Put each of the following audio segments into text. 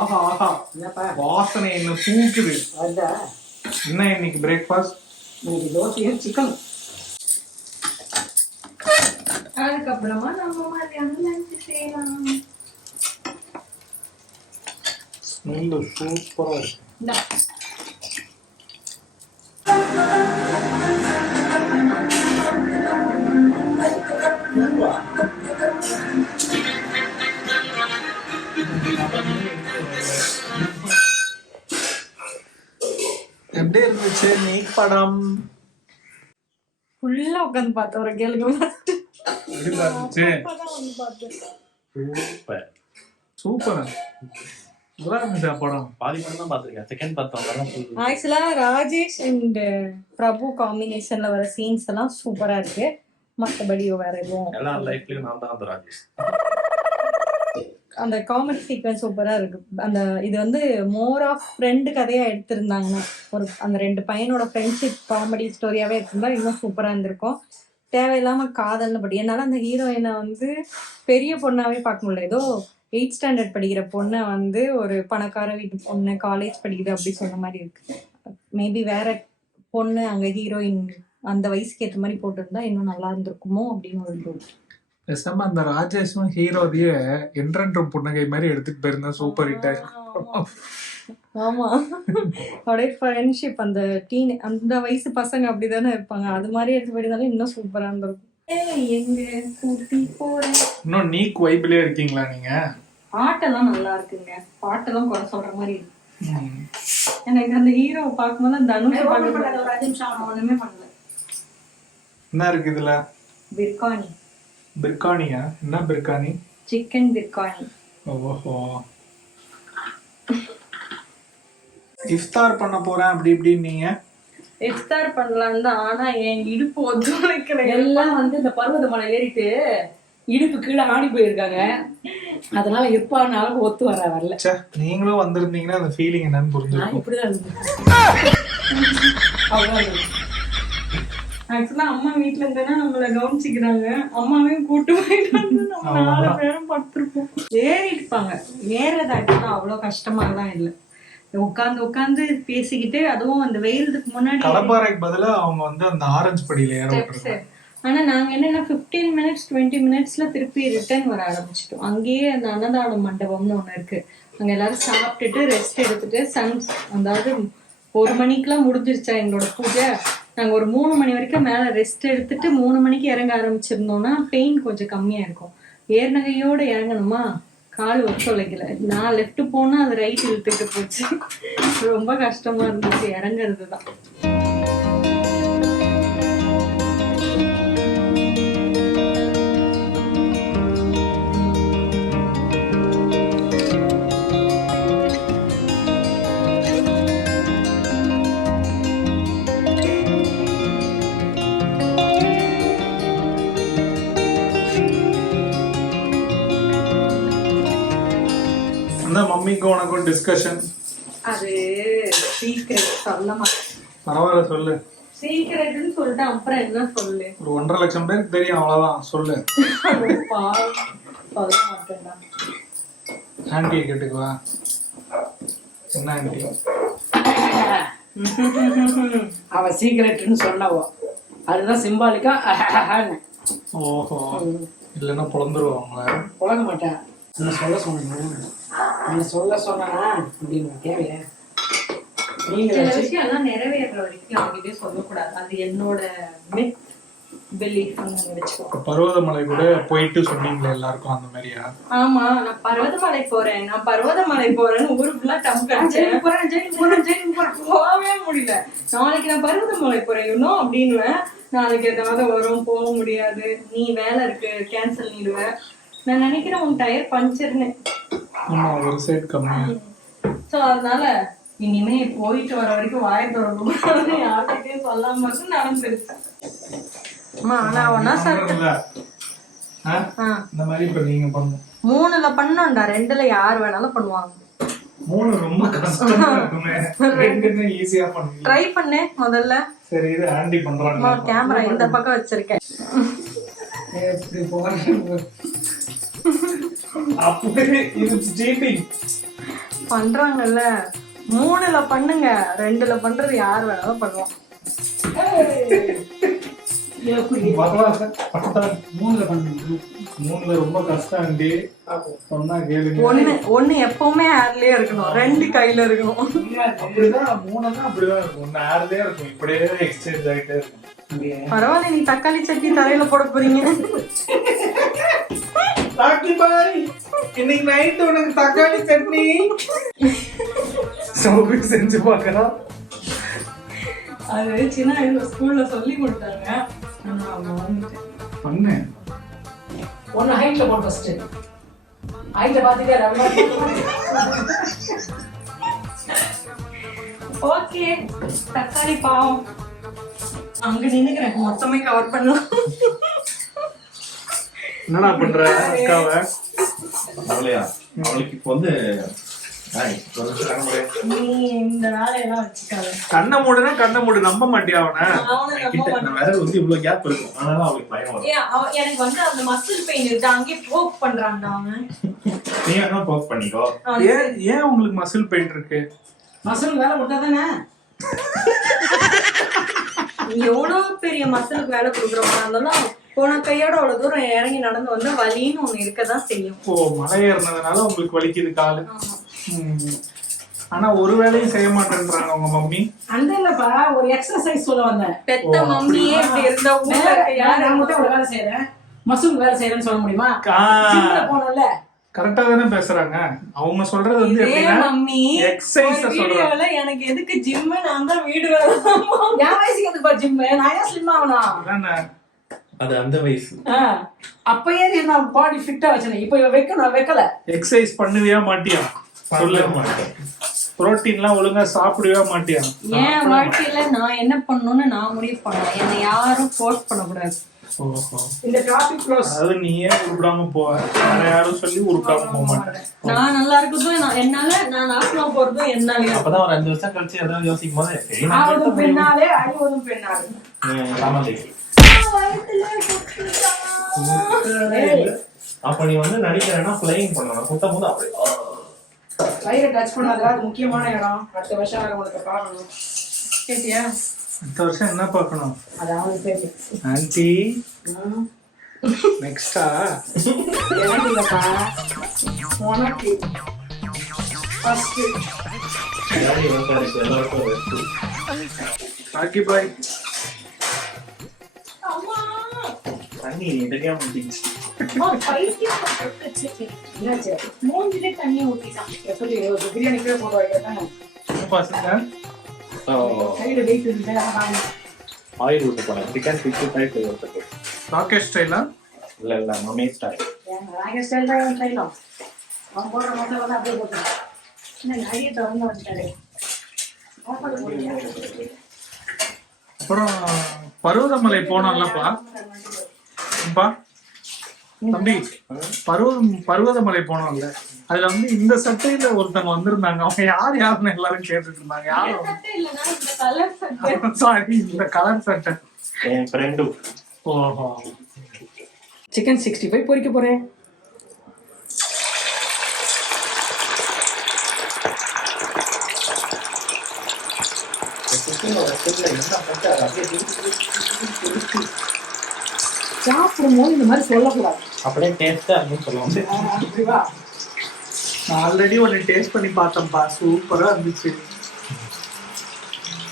ஆஹா ஆஹா வாசனை என்ன தூக்குது. என்ன இன்னைக்கு பிரேக்ஃபாஸ்ட்? இன்னைக்கு தோசையும் சிக்கன். அதுக்கப்புறமா நம்ம மதியானம் லஞ்ச் செய்யலாம். ஸ்மெல் சூப்பரா இருக்கு. எப்படி இருந்துச்சு நீக் படம்? ஃபுல்லா உட்காந்து பார்த்தேன். ஒரு கேளுங்க ஃபர்ஸ்ட். Super super. படம் பாதி படம் தான் பாத்திருக்கேன். செகண்ட் பார்த்தோம். ஆக்சுவலா ராஜேஷ் அண்ட் பிரபு காம்பினேஷன்ல வர சீன்ஸ் எல்லாம் சூப்பரா இருக்கு. மற்றபடி வேற எதுவும் எல்லா லைஃப்லயும் நான் தான் அந்த ராஜேஷ். அந்த காமெடி சீக்வன்ஸ் சூப்பரா இருக்கு. அந்த இது வந்து மோர் ஆஃப் ஃப்ரெண்ட் கதையா எடுத்திருந்தாங்கன்னா ஒரு அந்த ரெண்டு பையனோட ஃப்ரெண்ட்ஷிப் காமெடி ஸ்டோரியாவே எடுத்திருந்தா இன்னும் சூப்பரா இருந்திருக்கும். தேவையில்லாம காதல்னு படி என்னால அந்த ஹீரோயினை வந்து பெரிய பொண்ணாவே பார்க்க முடியல. ஏதோ 8th ஸ்டாண்டர்ட் படிக்கிற பொண்ணை வந்து ஒரு பணக்கார வீட்டு பொண்ணு காலேஜ் படிக்குது அப்படி சொன்ன மாதிரி இருக்கு. மேபி வேற பொண்ணு அங்க ஹீரோயின் அந்த வயசுக்கு ஏற்ற மாதிரி போட்டிருந்தா இன்னும் நல்லா இருந்திருக்குமோ அப்படின்னு ஒரு டவுட். பேசாம அந்த ராஜேஷும் ஹீரோதையே என்றென்றும் புன்னகை மாதிரி எடுத்துட்டு போயிருந்தா சூப்பர் ஹிட் ஆயிருக்கும். ஆமா, அப்படியே ஃப்ரெண்ட்ஷிப் அந்த அந்த வயசு பசங்க அப்படிதானே இருப்பாங்க. அது மாதிரி எடுத்து போயிருந்தாலும் இன்னும் சூப்பரா இருந்திருக்கும். எங்க கூட்டி போறேன். இன்னும் நீக் வைப்லயே இருக்கீங்களா நீங்க? பாட்டெல்லாம் நல்லா இருக்குங்க. பாட்டெல்லாம் குறை சொல்ற மாதிரி இருக்கு. எனக்கு அந்த ஹீரோவை பார்க்கும்போது அந்த அனுஷை ஒண்ணுமே பண்ணல. என்ன இருக்கு இதுல? பிர்கானி. பிர்கானியா? என்ன பிர்கானி? சிக்கன் பிர்கானி. ஓஹோ. இஃப்தார் பண்ண போறேன் அப்படி இப்படின்னு நீங்க இஃப்தார் பண்ணலாம் தான். ஆனா என் இடுப்பு ஒத்துழைக்கிற எல்லாம் வந்து இந்த பர்வதமலை ஏறிட்டு இடுப்பு கீழே ஆடி போயிருக்காங்க. அதனால எப்பானாலும் ஒத்து வரல. நீங்களும் வந்திருந்தீங்கன்னா அந்த ஃபீலிங் என்னன்னு புரிஞ்சுக்கும். இப்படிதான் ஆக்சுவலா அம்மா வீட்டுல இருந்தேன்னா நம்மள கவனிச்சுக்கிறாங்க. அம்மாவையும் கூட்டு போயிட்டு வந்து நம்ம 4 பேரும் படுத்திருப்போம். ஏறிட்டுப்பாங்க. ஏறது ஆக்சுவலா அவ்வளவு கஷ்டமாலாம் இல்லை. உட்காந்து பேசிக்கிட்டு, அதுவும் அந்த வெயிலுக்கு முன்னாடி கடப்பாறைக்கு பதிலா அவங்க வந்து அந்த ஆரஞ்சு படியில ஏற விட்டுருக்காங்க. ஆனா நாங்க என்னன்னா 15 minutes 20 minutesல திருப்பி ரிட்டர்ன் வர ஆரம்பிச்சிட்டோம். அங்கேயே அந்த அன்னதான மண்டபம்னு ஒண்ணு இருக்கு. அங்க எல்லாரும் சாப்பிட்டுட்டு ரெஸ்ட் எடுத்துட்டு அதாவது 1 மணிக்கெல்லாம் முடிஞ்சிருச்சா எங்களோட பூஜை. நாங்க ஒரு 3 மணி வரைக்கும் மேல ரெஸ்ட் எடுத்துட்டு 3 மணிக்கு இறங்க ஆரம்பிச்சிருந்தோம்னா பெயின் கொஞ்சம் கம்மியா இருக்கும். ஏர்நகையோட இறங்கணுமா, கால் ஒத்துழைக்கல. நான் லெஃப்ட் போனா அது ரைட் இழுத்துட்டு போச்சு. ரொம்ப கஷ்டமா இருந்துச்சு இறங்குறது தான். மம்மிக்கு உனக்கும் டிஸ்கஷன். அது சீக்ரெட் சொல்ல மாட்டேன். பரவாயில்ல சொல்லு. சீக்ரெட்னு சொல்லிட்டு அப்புறம் என்ன சொல்லு. ஒரு 1.5 லட்சம் பேருக்கு தெரியும், அவ்வளவுதான் சொல்லு. சொல்ல மாட்டேன்டா. ஆண்டியை கேட்டுக்குவா. என்ன ஆண்டி? அவ சீக்கிரட்னு சொன்னவோ அதுதான் சிம்பாலிக்கா. ஓஹோ, இல்லைன்னா புலந்துருவாங்க. புழங்க மாட்டேன். என்ன சொல்ல சொன்ன நீ சொல்ல சொன்னா அப்படின்னு தேவையா? சில விஷயம் எல்லாம் நிறைவேற வரைக்கும் அவங்ககிட்ட சொல்லக்கூடாது. அது என்னோட மித் பிலீஃப் வச்சுக்கோ. பர்வதமலை கூட போயிட்டு சொன்னீங்களே எல்லாருக்கும் அந்த மாதிரியா? ஆமா, நான் பர்வதமலை போறேன்னு ஊருக்குள்ள டம்கடிச்சேன். போகவே முடியல. நாளைக்கு நான் பர்வதமலை போறேன் இன்னும் அப்படின்னு. நாளைக்கு ஏதாவது வரும், போக முடியாது, நீ வேலை இருக்கு, கேன்சல் பண்ணிடுவேன். நான் நினைக்கிறேன் உன் டயர் பஞ்சர்னு. ஆமா, ஒரு சைடு கம்மியா. சோ அதனால இனிமே போயிட்டு வர வரைக்கும் வாயை திறந்து யார்கிட்டயும் சொல்லாம இருந்து நடந்துருச்சு. ஆனா ஒன்னா சார் இந்த மாதிரி இப்ப நீங்க பண்ணணும். 3ல பண்ணோம்டா, 2ல யார் வேணாலும் பண்ணுவாங்க. 3 ரொம்ப கஷ்டமா இருக்குமே. 2 ஈஸியா பண்ணுவீங்க. ட்ரை பண்ணு முதல்ல. சரி, இது ஆண்டி பண்றாங்க. கேமரா இந்த பக்கம் வச்சிருக்கேன். எப்படி போறீங்க? அப்படியே இது சீட்டிங். பண்றாங்கல்ல 3ல பண்ணுங்க, 2ல பண்றது யார் வேணாலும் பண்ணுவோம். மூணுல பண்ணுங்க. மூணுல ரொம்ப கஷ்டம் ஆண்டி. சொன்னா கேளுங்க. ஒண்ணு எப்பவுமே ஏர்லயே இருக்கணும், 2 கையில இருக்கணும். அப்படிதான் மூணுன்னா அப்படிதான் இருக்கும். ஒன்னு ஏர்லயே இருக்கும், இப்படியே எக்ஸ்சேஞ்ச் ஆகிட்டே இருக்கும். பரவாயில்ல, நீ தக்காளி சட்னி தரையில போட போறீங்க. ராக்கி பாய், இன்னைக்கு நைட் உனக்கு தக்காளி சட்னி சோபிக் செஞ்சு பார்க்கலாம். அது சின்ன வயசுல ஸ்கூல்ல சொல்லி கொடுத்தாங்க. பண்ணு. ஒன்னு ஹைட்ல போட்டு ஃபர்ஸ்ட். ஹைட்ல பாத்துட்டே ஓகே, தக்காளி பாவம் அங்க நின்னுக்கிறேன், மொத்தமே கவர் பண்ணலாம். என்னடா பண்ற அக்காவை? அவளையா? அவளுக்கு இப்போ வந்து நீ இந்த வேலையெல்லாம் வச்சுக்காத. கண்ணை மூடு, நம்ப மாட்டியா அவனை? வேற வந்து இவ்வளவு கேப் இருக்கும், அதனால அவளுக்கு பயம் வரும். எனக்கு வந்து அந்த மசில் பெயின் இருக்கு, அங்கே போக் பண்றான்டா அவன். நீ என்ன போக் பண்ணிக்கோ. ஏன் உங்களுக்கு மசில் பெயின் இருக்கு? மசில் வேலை விட்டாதானே. நீ எவ்வளவு பெரிய மசிலுக்கு வேலை கொடுக்குறவங்க இருந்தாலும் போன கையோட அவ்வளவு தூரம் இறங்கி நடந்து வந்து வலின்னு ஒண்ணு இருக்கதான் செய்யும். ஓ, மலை ஏறினதுனால உங்களுக்கு வலிக்குது காலு. ஆனா ஒரு வேலையும் செய்ய மாட்டேன்றாங்க உங்க மம்மி. அந்த இல்லப்பா, ஒரு எக்ஸசைஸ் சொல்ல வந்தேன். பெத்த மம்மியே இப்படி இருந்தா ஊர்ல யாரு மட்டும் ஒரு வேலை செய்யறேன், மசூல் வேலை செய்யறேன்னு சொல்ல முடியுமா? ஜிம்ல போனல கரெக்டா தானே பேசுறாங்க. அவங்க சொல்றது வந்து எப்படின்னா மம்மி எக்ஸசைஸ் சொல்றாங்க. எனக்கு எதுக்கு ஜிம்? நான் தான் வீடு வேலை. என் வயசுக்கு எதுக்கு ஜிம்? நான் ஏன் ஸ்லிம் ஆகணும்? அது அந்த வயசு. அப்பயே நான் பாடி ஃபிட்டா வச்சேன். இப்ப வைக்கணும், வைக்கல. எக்ஸசைஸ் பண்ணுவியா மாட்டியா? சொல்ல மாட்டேன். புரோட்டீன்லாம் ஒழுங்கா சாப்பிடவே மாட்டியா? என் வாழ்க்கையில நான் என்ன பண்ணணும்னு நான் முடிவு பண்ணேன். என்னை யாரும் ஃபோர்ஸ் பண்ணக்கூடாது. இந்த டாபிக் க்ளோஸ். அது நீயே உருப்படாம போவ, வேற யாரும் சொல்லி உருப்படாம போக மாட்டேன். நான் நல்லா இருக்கதும் என்னால, நான் நாசமா போறதும் என்னால. அப்பதான் ஒரு 5 வருஷம் கழிச்சு எதாவது யோசிக்கும் போது ஆவதும் பெண்ணாலே அழிவதும் பெண்ணாலே. அப்ப நீ வந்து நடிக்கிறேன்னா பிளேயிங் பண்ணணும். குட்டும் போது அப்படி வயிறை டச் பண்ணாதா, அது முக்கியமான இடம். அடுத்த வருஷம் உனக்கு பார்க்கணும். கேட்டியா? அடுத்த வருஷம் என்ன பார்க்கணும்? அதாவது தெரியும் ஆன்டி. நெக்ஸ்டா எனக்கு இல்லப்பா, உனக்கு ஃபர்ஸ்ட். ராக்கி பாய். தண்ணி தெரியாம முடிச்சு. மூஞ்சிலே தண்ணி ஊத்திட்டான். எப்படி பிரியாணி கூட போடுவாங்க பசங்க சைடு வெயிட் இருந்தா ஆயில் ஊத்த போனேன். சிக்கன் 65 ஊத்த. ராகேஷ் ஸ்டைலா? இல்ல மம்மி ஸ்டைல். நாங்க ஸ்டைல் தான் ஸ்டைலாம். அவன் போடுற மசாலா வந்து அப்படியே போட்டுருவோம். என்ன நிறைய தவங்க வந்துட்டாரு. அப்புறம் பருவதமலை போனோம்லப்பா. தம்பி, பருவதமலை போனோம்ல, அதுல வந்து இந்த சட்டையில ஒருத்தவங்க வந்திருந்தாங்க. அவங்க யாருன்னு எல்லாரும் கேட்டுட்டு இருந்தாங்க. யாரும் சாரி, இந்த கலர் சட்டை என் ஃப்ரெண்டு. ஓஹோ. சிக்கன் 65 பொரிக்க போறேன். சாப்பிடும்போது இந்த மாதிரி சொல்லக்கூடாது. அப்படியே டேஸ்டா அப்படின்னு சொல்லுவாங்க. நான் ஆல்ரெடி ஒன்னு டேஸ்ட் பண்ணி பார்த்தேன்ப்பா, சூப்பரா இருந்துச்சு.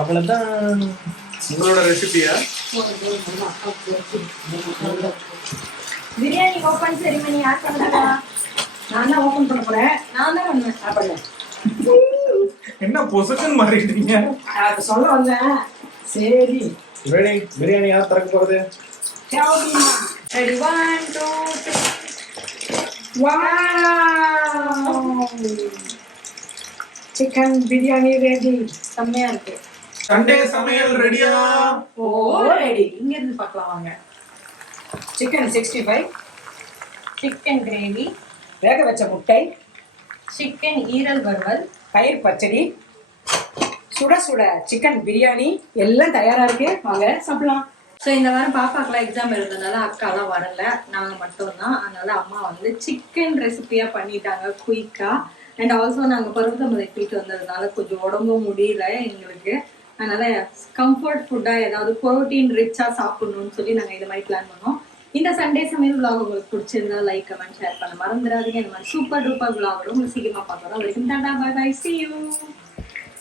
அவ்வளவுதான். உங்களோட ரெசிபியா? பிரியாணி ஓபன் செரிமனி யார் பண்ணதா? நான் தான் ஓபன் பண்ண போறேன். நான் தான் பண்ணுவேன். என்ன பொசுக்குன்னு மாறிட்டீங்க? அது சொல்ல வந்தேன். சரி, பிரியாணி யார் திறக்க போறது? Ready 1 2 3. Wow, chicken biryani ready. செம்மையா இருக்கு. சண்டே சமையல் ரெடியா? ஓ ரெடி. இங்க இருந்து பார்க்கலாம் வாங்க. சிக்கன் 65, சிக்கன் கிரேவி, வேக வச்ச முட்டை, சிக்கன் ஈரல் வறுவல், பயிர் பச்சடி, சுட சுட சிக்கன் பிரியாணி எல்லாம் தயாரா இருக்கு. வாங்க சாப்பிடலாம். ஸோ இந்த வாரம் பாப்பாக்கெல்லாம் எக்ஸாம் எழுதுனால அக்காலாம் வரல, நாங்கள் மட்டும்தான். அதனால அம்மா வந்து சிக்கன் ரெசிபியா பண்ணிட்டாங்க குயிக்கா. அண்ட் ஆல்சோ நாங்கள் பருவதமலை போயிட்டு வந்ததுனால கொஞ்சம் உடம்பும் முடியல எங்களுக்கு. அதனால கம்ஃபர்ட் ஃபுட்டாக ஏதாவது ப்ரோட்டீன் ரிச்சாக சாப்பிடணும்னு சொல்லி நாங்கள் இது மாதிரி பிளான் பண்ணோம். இந்த சண்டே சமையல் vlog உங்களுக்கு பிடிச்சிருந்தா லைக் கமெண்ட் ஷேர் பண்ண மறந்துடாதீங்க. இந்த மாதிரி சூப்பர் டூப்பர் vlog உங்களுக்கு சீக்கிரமாக பார்க்குறோம். வரைக்கும் tata bye bye, see you.